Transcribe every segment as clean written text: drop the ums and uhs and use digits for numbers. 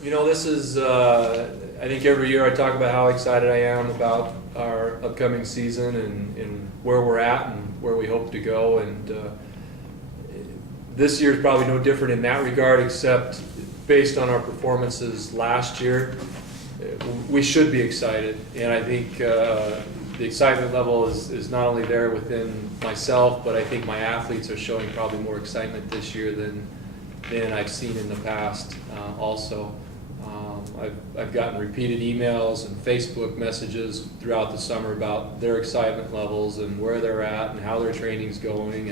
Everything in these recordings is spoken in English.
This is, I think every year I talk about how excited I am about our upcoming season and where we're at and where we hope to go. And this year is probably no different in that regard, except based on our performances last year, we should be excited. And I think the excitement level is not only there within myself, but I think my athletes are showing probably more excitement this year than I've seen in the past also. I've gotten repeated emails and Facebook messages throughout the summer about their excitement levels and where they're at and how their training's going,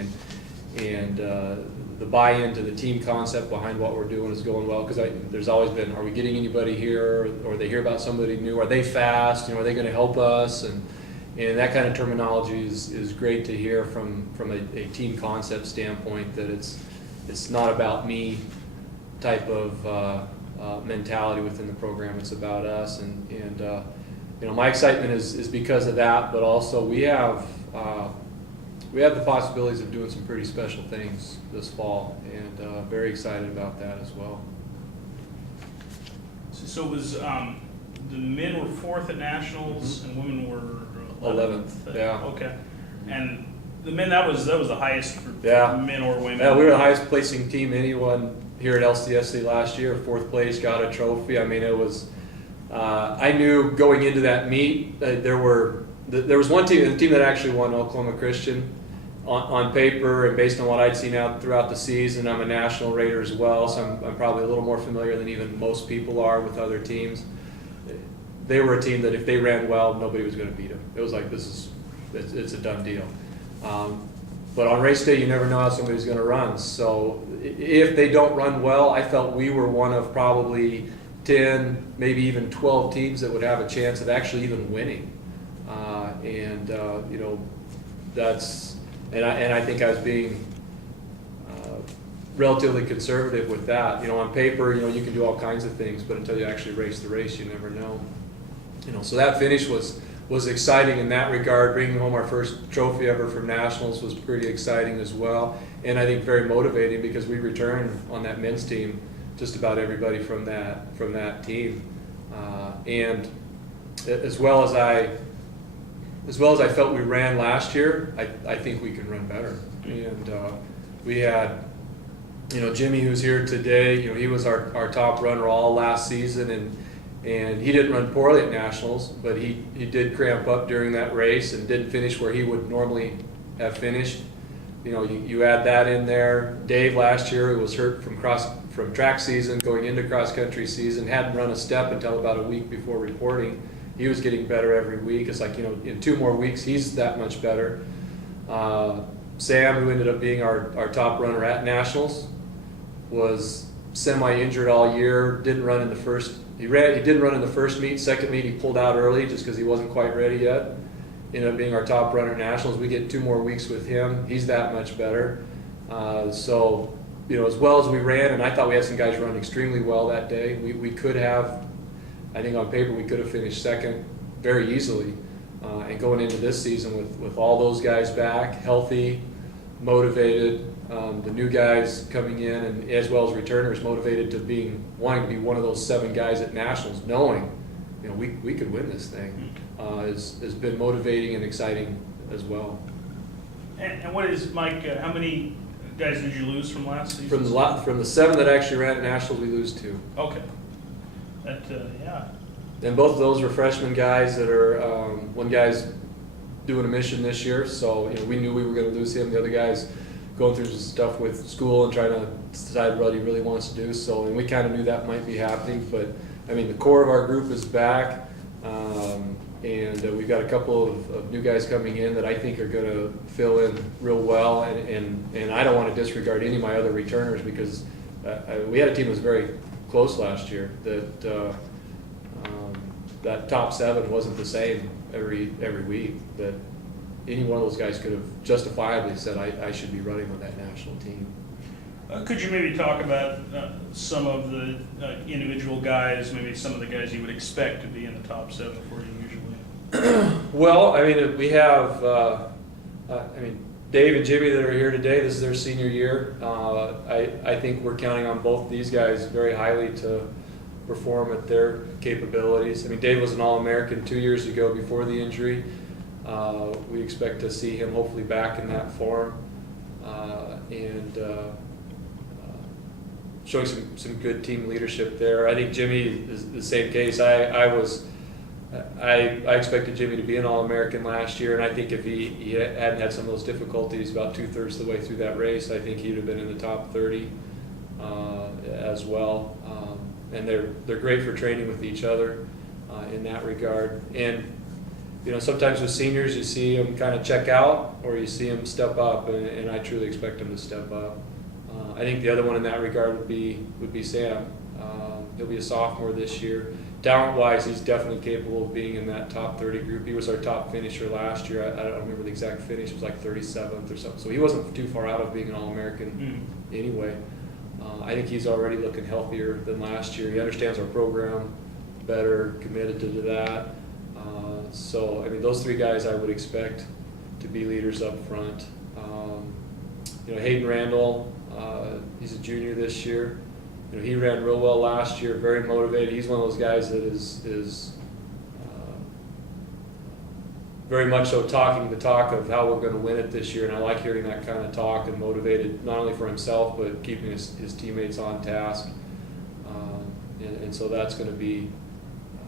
and the buy-in to the team concept behind what we're doing is going well, because there's always been, are we getting anybody here, or they hear about somebody new, are they fast, are they going to help us, and that kind of terminology is great to hear from a team concept standpoint, that it's not about me type of mentality within the program. It's about us, and my excitement is because of that, but also we have the possibilities of doing some pretty special things this fall, and very excited about that as well. So it was the men were 4th at nationals, and women were 11th. Yeah. Okay. And the men, that was the highest for men or women. Yeah, we were the highest placing team anyone here at LCSC last year. 4th place, got a trophy. I mean, it was. I knew going into that meet there was one team, the team that actually won, Oklahoma Christian, on paper and based on what I'd seen out throughout the season. I'm a national Raider as well, so I'm probably a little more familiar than even most people are with other teams. They were a team that if they ran well, nobody was going to beat them. It was like, it's a done deal. But on race day, you never know how somebody's going to run. So if they don't run well, I felt we were one of probably 10, maybe even 12 teams that would have a chance of actually even winning. And I think I was being relatively conservative with that. On paper, you can do all kinds of things, but until you actually race the race, you never know. So that finish was exciting in that regard. Bringing home our first trophy ever from nationals was pretty exciting as well, and I think very motivating, because we returned on that men's team just about everybody from that team, and as well as I felt we ran last year, I think we can run better. And we had, Jimmy, who's here today, he was our top runner all last season, and he didn't run poorly at nationals, but he did cramp up during that race and didn't finish where he would normally have finished. You add that in there. Dave last year, who was hurt from track season going into cross country season, hadn't run a step until about a week before reporting. He was getting better every week. It's like, in 2 more weeks, he's that much better. Sam, who ended up being our top runner at nationals, was semi-injured all year. Didn't run in the first. He didn't run in the first meet. Second meet, he pulled out early just because he wasn't quite ready yet. Ended up being our top runner at nationals. We get 2 more weeks with him. He's that much better. So as well as we ran, and I thought we had some guys run extremely well that day. We could have. I think on paper we could have finished second very easily, and going into this season with all those guys back, healthy, motivated, the new guys coming in, and as well as returners motivated to wanting to be one of those 7 guys at nationals, knowing we could win this thing, has been motivating and exciting as well. And what is, Mike, how many guys did you lose from last season? From the 7 that actually ran at nationals, we lose 2. Okay. Yeah. And both of those were freshman guys that are, one guy's doing a mission this year, so we knew we were going to lose him. The other guy's going through some stuff with school and trying to decide what he really wants to do. So, and we kind of knew that might be happening, but I mean, the core of our group is back, and we've got a couple of new guys coming in that I think are going to fill in real well. And I don't want to disregard any of my other returners, because we had a team that was very close last year. That top 7 wasn't the same every week. That any one of those guys could have justifiably said, I should be running on that national team. Could you maybe talk about some of the individual guys, maybe some of the guys you would expect to be in the top 7 for you usually? Well, I mean, we have, Dave and Jimmy that are here today. This is their senior year. I think we're counting on both these guys very highly to perform at their capabilities. I mean, Dave was an All-American 2 years ago before the injury. We expect to see him hopefully back in that form and showing some good team leadership there. I think Jimmy is the same case. I expected Jimmy to be an All-American last year, and I think if he hadn't had some of those difficulties about 2/3 of the way through that race, I think he'd have been in the top 30 as well. And they're great for training with each other in that regard. And you know, sometimes with seniors, you see them kind of check out, or you see them step up, and I truly expect them to step up. I think the other one in that regard would be Sam. He'll be a sophomore this year. Talent-wise, he's definitely capable of being in that top 30 group. He was our top finisher last year. I don't remember the exact finish. It was like 37th or something. So he wasn't too far out of being an All-American anyway. I think he's already looking healthier than last year. He understands our program better, committed to that. So, I mean, those three guys I would expect to be leaders up front. You know, Hayden Randall, he's a junior this year. You know, he ran real well last year, very motivated. He's one of those guys that is very much so talking the talk of how we're going to win it this year, and I like hearing that kind of talk, and motivated not only for himself but keeping his teammates on task. And so that's going to be,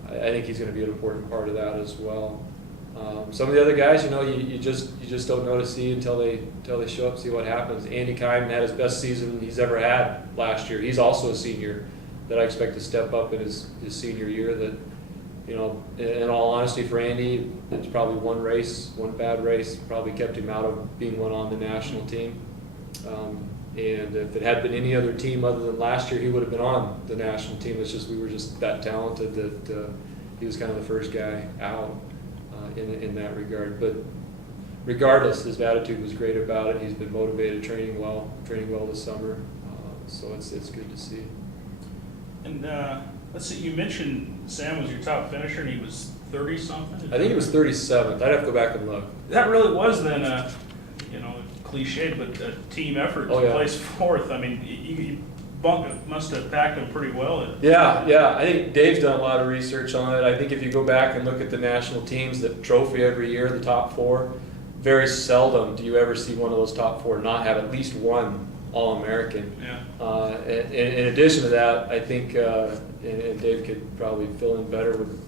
I think he's going to be an important part of that as well. Some of the other guys, you know, you just don't know to see until they show up, see what happens. Andy Kyman had his best season he's ever had last year. He's also a senior that I expect to step up in his senior year. That, you know, in all honesty, for Andy, it's probably one bad race, probably kept him out of being one on the national team. And if it had been any other team other than last year, he would have been on the national team. It's just we were just that talented that he was kind of the first guy out in that regard. But regardless, his attitude was great about it. He's been motivated, training well this summer. So it's good to see. And let's see, you mentioned Sam was your top finisher, and he was 30-something? I think he was 37th. I'd have to go back and look. That really was then, you know, cliche, but a team effort to place fourth. I mean, you must have packed him pretty well. Yeah. I think Dave's done a lot of research on it. I think if you go back and look at the national teams that trophy every year, the top four, very seldom do you ever see one of those top four not have at least one All-American. Yeah. In addition to that, I think, and Dave could probably fill in better with,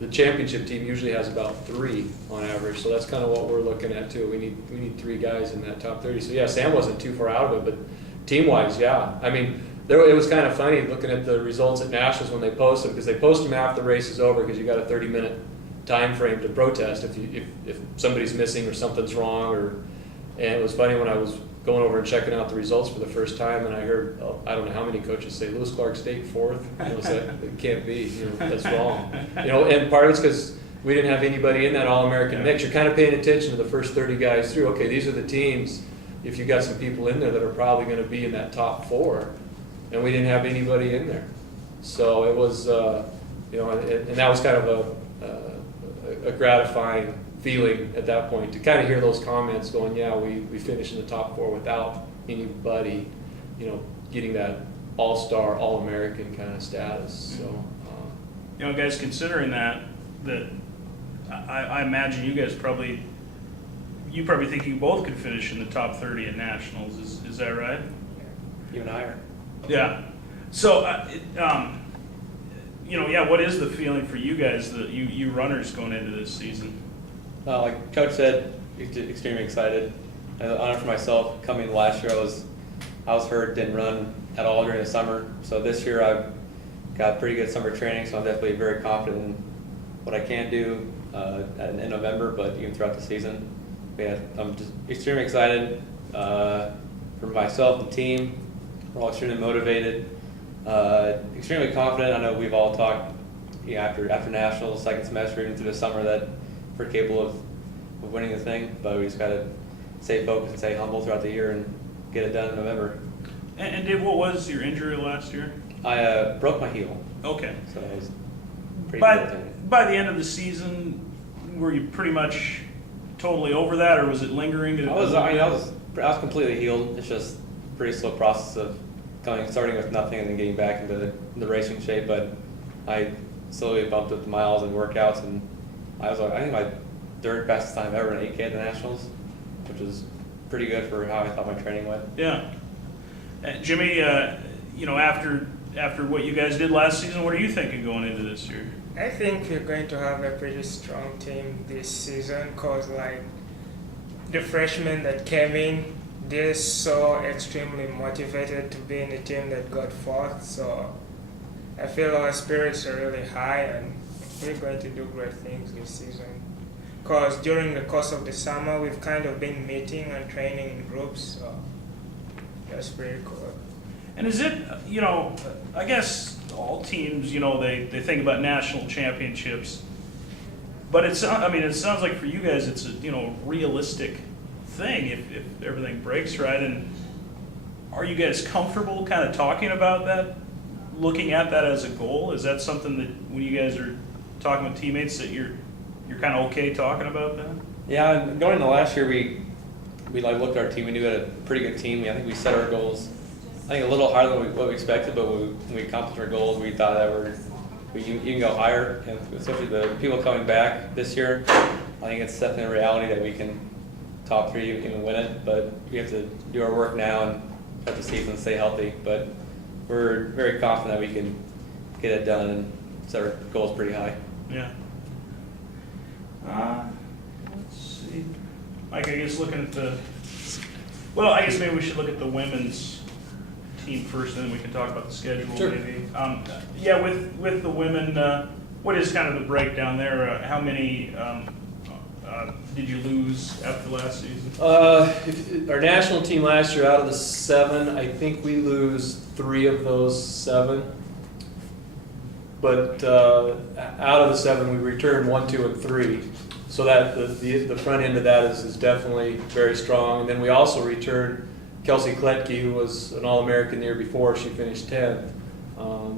the championship team usually has about 3 on average, so that's kind of what we're looking at too. We need 3 guys in that top 30. So yeah, Sam wasn't too far out of it, but team-wise, yeah. I mean, it was kind of funny looking at the results at Nationals when they post them, because they post them after the race is over, because you got a 30-minute time frame to protest if somebody's missing or something's wrong. And it was funny when I was going over and checking out the results for the first time, and I heard, I don't know how many coaches say Lewis Clark State 4th. You know, so it can't be. You know, that's wrong. You know, and part of it's because we didn't have anybody in that All-American mix. You're kind of paying attention to the first 30 guys through. Okay, these are the teams. If you got some people in there that are probably going to be in that top 4, and we didn't have anybody in there, so it was, you know, and that was kind of a gratifying feeling at that point to kind of hear those comments going, yeah, we finished in the top 4 without anybody, you know, getting that all-star, all-American kind of status. So, you know, guys, considering that I imagine you guys probably think you both could finish in the top 30 at nationals. Is that right? You and I are. Yeah. So, you know, yeah, what is the feeling for you guys, you runners going into this season? Like Coach said, extremely excited. I know for myself, coming last year, I was hurt, didn't run at all during the summer. So this year I've got pretty good summer training, so I'm definitely very confident in what I can do in November, but even throughout the season. But yeah, I'm just extremely excited for myself and the team. We're all extremely motivated, extremely confident. I know we've all talked after nationals, second semester, even through the summer, that we're capable of winning the thing, but we just got to stay focused and stay humble throughout the year and get it done in November. And Dave, what was your injury last year? I broke my heel. Okay. So it was pretty by the end of the season, were you pretty much totally over that, or was it lingering? I was completely healed. It's just a pretty slow process of starting with nothing and then getting back into the racing shape. But I slowly bumped up the miles and workouts, and I think my third fastest time ever in 8K at the Nationals, which was pretty good for how I thought my training went. Yeah. Jimmy, you know, after what you guys did last season, what are you thinking going into this year? I think we're going to have a pretty strong team this season because, like, the freshmen that came in, they're so extremely motivated to be in the team that got fourth. So I feel our spirits are really high and we're going to do great things this season. Because during the course of the summer, we've kind of been meeting and training in groups. So that's pretty cool. And is it, you know, I guess all teams, you know, they think about national championships, but it sounds like for you guys it's a, you know, realistic thing if everything breaks right. And are you guys comfortable kind of talking about that, looking at that as a goal? Is that something that when you guys are talking with teammates that you're kind of okay talking about that? Yeah, and going into last year, we like looked at our team. We knew we had a pretty good team. I think we set our goals, I think, a little higher than what we expected. But when we accomplished our goals, we thought that we can go higher. And especially the people coming back this year, I think it's definitely a reality that we can top three, we can win it. But we have to do our work now and start the season and stay healthy. But we're very confident that we can get it done and set our goals pretty high. Yeah. Let's see. Mike, I guess looking at I guess maybe we should look at the women's team first, and then we can talk about the schedule. Sure. Maybe. Yeah, with the women, what is kind of the breakdown there? How many did you lose after last season? Our national team last year, out of the 7, I think we lose 3 of those 7. But out of the 7, we returned 1, 2, and 3. So that the front end of that is definitely very strong. And then we also returned Kelsey Kletke, who was an All-American the year before. She finished 10th.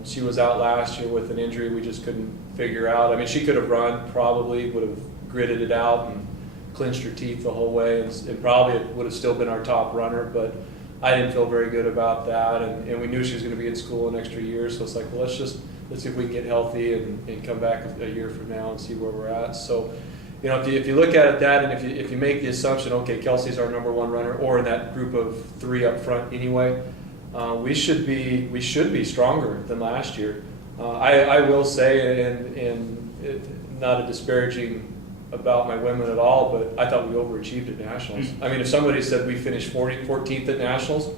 She was out last year with an injury we just couldn't figure out. I mean, she could have run, probably would have gritted it out and clinched her teeth the whole way, and probably it would have still been our top runner. But I didn't feel very good about that, and we knew she was going to be in school an extra year. So it's like, well, let's see if we can get healthy and come back a year from now and see where we're at. So, you know, if you look at it that, and if you make the assumption, okay, Kelsey's our number 1 runner, or in that group of 3 up front anyway, we should be stronger than last year. I will say, and not a disparaging about my women at all, but I thought we overachieved at nationals. I mean, if somebody said we finished 14th at nationals,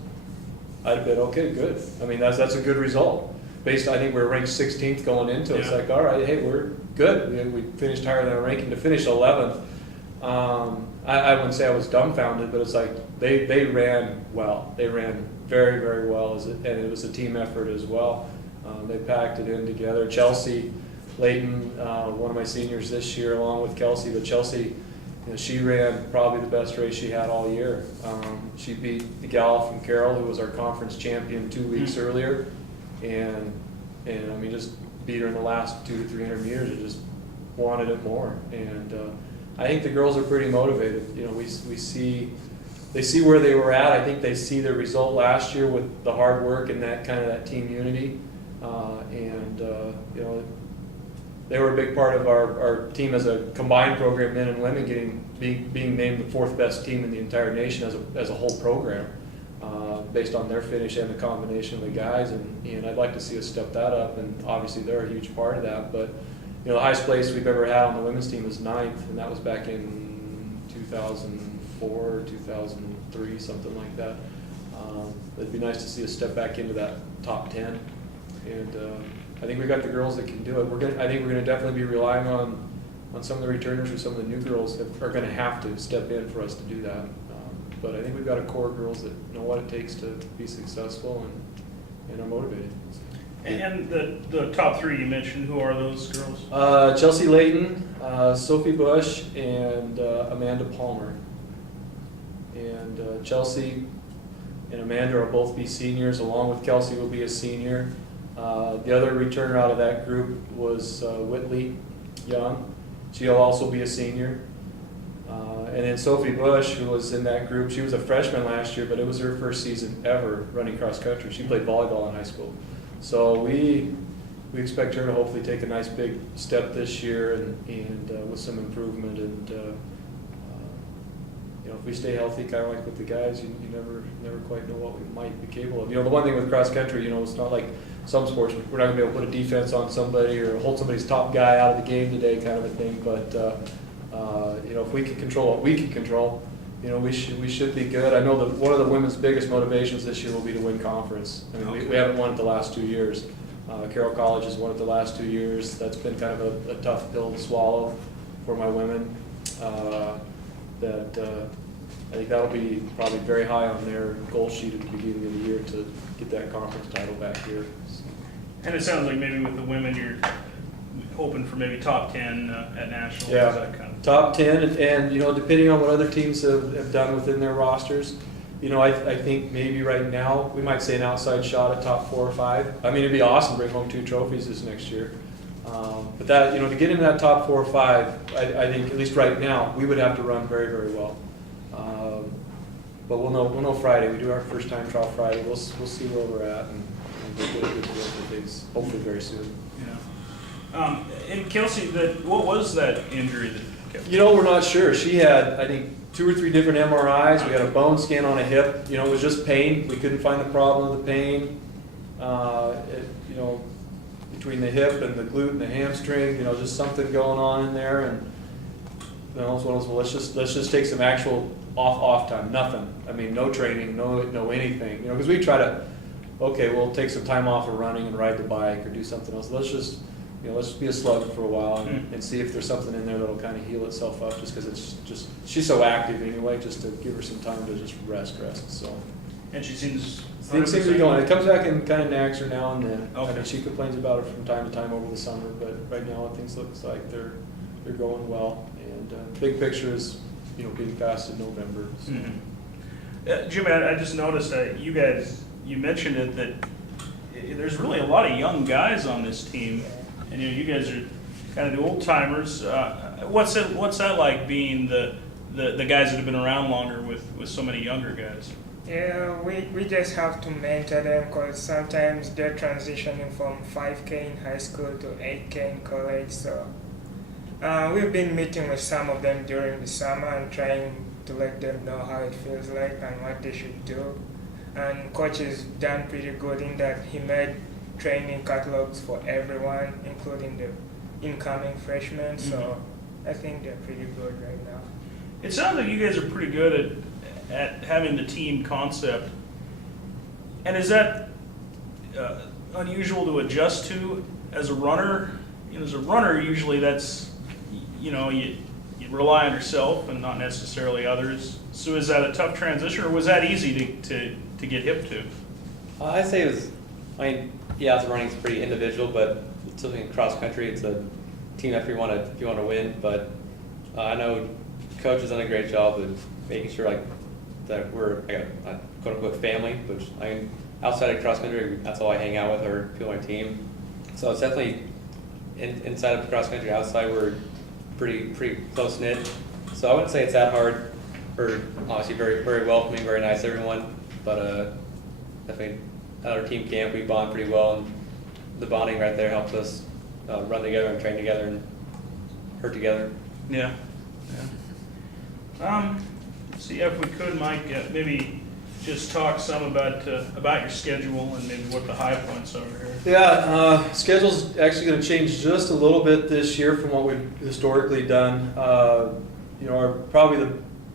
I'd have been okay, good. I mean, that's a good result. I think we were ranked 16th going into it. It's like, all right, hey, we're good. We finished higher than our ranking. To finish 11th, I wouldn't say I was dumbfounded, but it's like they ran well. They ran very, very well, and it was a team effort as well. They packed it in together. Chelsea Layton, one of my seniors this year, along with Kelsey, but Chelsea, you know, she ran probably the best race she had all year. She beat the gal from Carroll, who was our conference champion 2 weeks earlier. And I mean, just beat her in the last 200 to 300 meters. I just wanted it more. And I think the girls are pretty motivated. You know, they see where they were at. I think they see the result last year with the hard work and that team unity. You know, they were a big part of our team as a combined program, men and women, being named the 4th best team in the entire nation as a whole program. Based on their finish and the combination of the guys, and I'd like to see us step that up, and obviously they're a huge part of that. But you know, the highest place we've ever had on the women's team was 9th, and that was back in 2004, 2003, something like that. It'd be nice to see us step back into that top 10, and I think we've got the girls that can do it. I think we're going to definitely be relying on some of the returners, or some of the new girls that are going to have to step in for us to do that. But I think we've got a core of girls that know what it takes to be successful and are motivated. And the top 3 you mentioned, who are those girls? Chelsea Layton, Sophie Bush, and Amanda Palmer. And Chelsea and Amanda will both be seniors, along with Kelsey will be a senior. The other returner out of that group was Whitley Young. She'll also be a senior. and then Sophie Bush, who was in that group, she was a freshman last year, but it was her first season ever running cross country. She played volleyball in high school. So we expect her to hopefully take a nice big step this year and with some improvement. And if we stay healthy, kind of like with the guys, you never quite know what we might be capable of. The one thing with cross country, it's not like some sports, we're not going to be able to put a defense on somebody or hold somebody's top guy out of the game today, kind of a thing. But if we can control what we can control, we should be good. I know that one of the women's biggest motivations this year will be to win conference. I mean, we haven't won it the last 2 years. Carroll College has won it the last 2 years. That's been kind of a tough pill to swallow for my women. I think that'll be probably very high on their goal sheet at the beginning of the year to get that conference title back here. So. And it sounds like maybe with the women, you're hoping for maybe top 10 at nationals. Yeah, That kind of top 10, and depending on what other teams have done within their rosters, I think maybe right now we might say an outside shot at top 4 or 5. I mean, it'd be awesome to bring home 2 trophies this next year. But that, to get into that top 4 or 5, I think at least right now we would have to run very, very well. But we'll know Friday. We do our first time trial Friday. We'll see where we're at, and we'll get a good feel for things hopefully very soon. Yeah. And Kelsey, what was that injury that kept? We're not sure. She had, I think, 2 or 3 different MRIs. We had a bone scan on a hip. It was just pain. We couldn't find the problem of the pain. Between the hip and the glute and the hamstring, just something going on in there. And it's one of those, well, let's just take some actual off time. Nothing. I mean, no training, no anything. Because we try to, we'll take some time off of running and ride the bike or do something else. Let's just be a slug for a while and see if there's something in there that'll kind of heal itself up. Just because she's so active anyway. Just to give her some time to just rest. So. And she seems. Things seem to be going. It comes back and kind of nags her now and then. Okay. I mean, she complains about it from time to time over the summer, but right now things looks like they're going well. And big picture is, being fast in November. So. Mm-hmm. Jimmy, I just noticed that you mentioned it, that there's really a lot of young guys on this team, and you guys are kind of the old timers. What's that like being the guys that have been around longer with so many younger guys? Yeah, we just have to mentor them because sometimes they're transitioning from 5K in high school to 8K in college. So we've been meeting with some of them during the summer and trying to let them know how it feels like and what they should do. And coach has done pretty good in that he made training catalogs for everyone, including the incoming freshmen. Mm-hmm. So I think they're pretty good right now. It sounds like you guys are pretty good at having the team concept. And is that unusual to adjust to as a runner? As a runner, usually that's, you rely on yourself and not necessarily others. So is that a tough transition, or was that easy to get hip to? I'd say it was, as running is pretty individual, but something in cross country, it's a team effort if you want to win. But I know coach has done a great job of making sure that we're a quote unquote family, which outside of cross country, that's all I hang out with, or people on my team. So it's definitely inside of cross country, outside we're pretty close knit. So I wouldn't say it's that hard. We're obviously very, very welcoming, very nice everyone, but definitely at our team camp we bond pretty well, and the bonding right there helps us run together and train together and hurt together. Yeah. See if we could, Mike, maybe just talk some about your schedule and maybe what the high points are here. Yeah, schedule's actually going to change just a little bit this year from what we've historically done.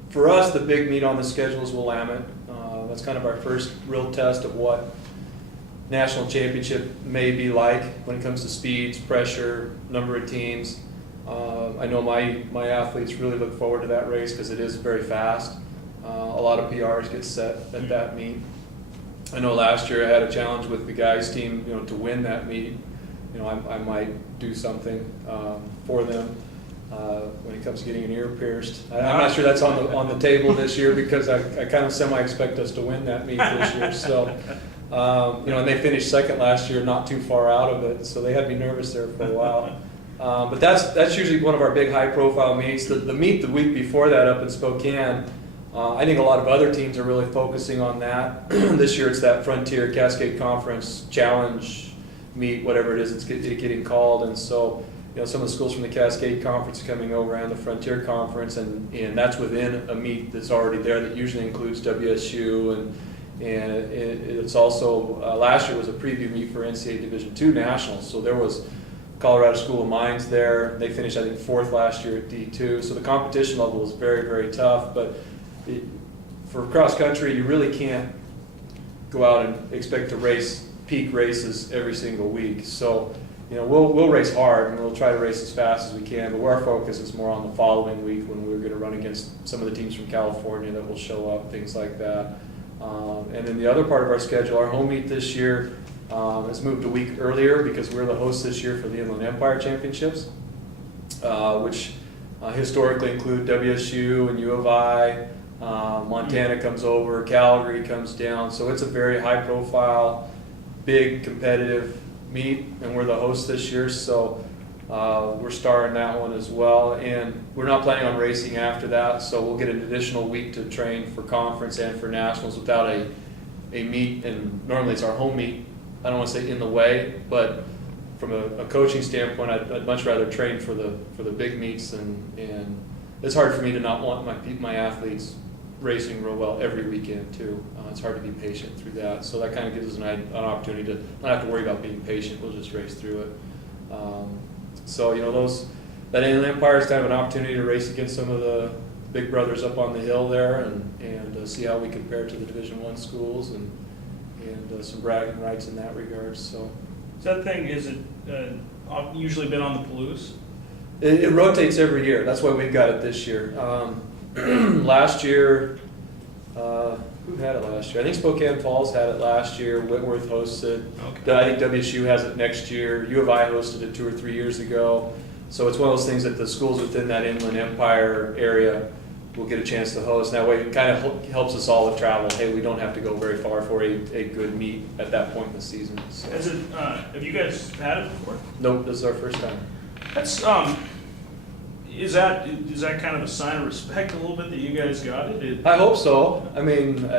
For us, the big meet on the schedule is Willamette. That's kind of our first real test of what national championship may be like when it comes to speeds, pressure, number of teams. I know my athletes really look forward to that race because it is very fast. A lot of PRs get set at that meet. I know last year I had a challenge with the guys team, to win that meet. I might do something for them when it comes to getting an ear pierced. I'm not sure that's on the table this year because I kind of semi-expect us to win that meet this year. So, and they finished second last year, not too far out of it, so they had me nervous there for a while. But that's usually one of our big high-profile meets. The meet the week before that up in Spokane, I think a lot of other teams are really focusing on that. This year it's that Frontier Cascade Conference Challenge meet, whatever it is, it's getting called. And so, some of the schools from the Cascade Conference are coming over and the Frontier Conference, and that's within a meet that's already there that usually includes WSU, and it's also, last year was a preview meet for NCAA Division II Nationals. So there was Colorado School of Mines there. They finished, I think, 4th last year at D2. So the competition level is very, very tough. But for cross country, you really can't go out and expect to race peak races every single week. So, we'll race hard and we'll try to race as fast as we can. But our focus is more on the following week when we're going to run against some of the teams from California that will show up, things like that. And then the other part of our schedule, our home meet this year has moved a week earlier because we're the host this year for the Inland Empire Championships, which historically include WSU and U of I. Montana comes over, Calgary comes down. So it's a very high profile, big competitive meet, and we're the host this year. So we're starring that one as well, and we're not planning on racing after that, so we'll get an additional week to train for conference and for nationals without a meet. And normally it's our home meet, I don't want to say in the way, but from a coaching standpoint, I'd much rather train for the big meets, and it's hard for me to not want my athletes racing real well every weekend too. It's hard to be patient through that, so that kind of gives us an opportunity to not have to worry about being patient. We'll just race through it. So that Inland Empire is kind of an opportunity to race against some of the big brothers up on the hill there, and see how we compare to the Division I schools, and some bragging rights in that regard. So Is it usually been on the Palouse? it rotates every year. That's why we've got it this year. Last year, who had it last year? I think Spokane Falls had it last year. Whitworth hosts it. Okay. I think WSU has it next year. U of I hosted it 2 or 3 years ago. So it's one of those things that the schools within that Inland Empire area will get a chance to host. That way it kind of helps us all with travel. Hey, we don't have to go very far for a good meet at that point in the season. So. Have you guys had it before? Nope, this is our first time. That's is that kind of a sign of respect a little bit that you guys got it? I hope so. I mean,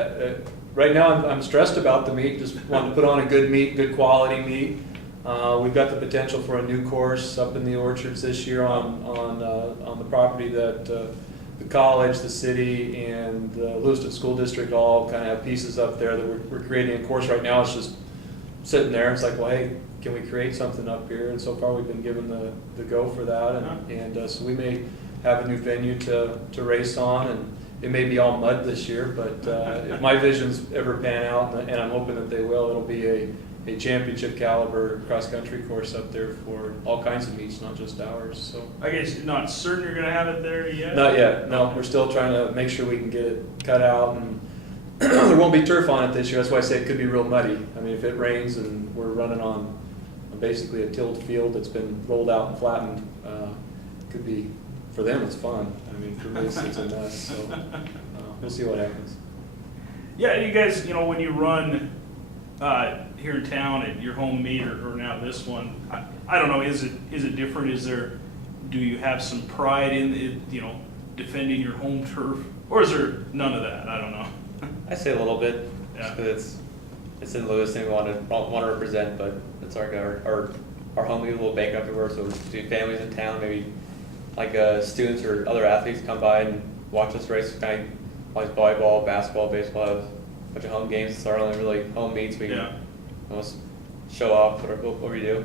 right now I'm stressed about the meet. Just want to put on a good meet, good quality meet. We've got the potential for a new course up in the orchards this year on the property that the college, the city, and the Lewiston School District all kind of have pieces up there that we're creating a course right now. It's just sitting there. It's like, well, hey, can we create something up here? And so far we've been given the go for that, and so we may have a new venue to race on, and it may be all mud this year, but if my visions ever pan out, and I'm hoping that they will, it'll be a championship caliber cross country course up there for all kinds of meets, not just ours. So I guess you're not certain you're going to have it there yet? not yet. No, we're still trying to make sure we can get it cut out, and there won't be turf on it this year. That's why I say it could be real muddy. I mean, if it rains and we're running on basically a tilled field that's been rolled out and flattened, could be, for them it's fun. I mean, for me it's a mess. So we'll see what happens. Yeah, you guys, when you run here in town at your home meet or now this one, I don't know, is it different? Do you have some pride in it, defending your home turf, or is there none of that? I don't know. I say a little bit, Yeah. just because it's in Lewiston, we want to represent, but it's our home meet, a little bank everywhere, so do families in town, maybe like students or other athletes come by and watch us race, kind of like volleyball, basketball, baseball, have a bunch of home games. It's our only really home meets. We can almost show off what we do.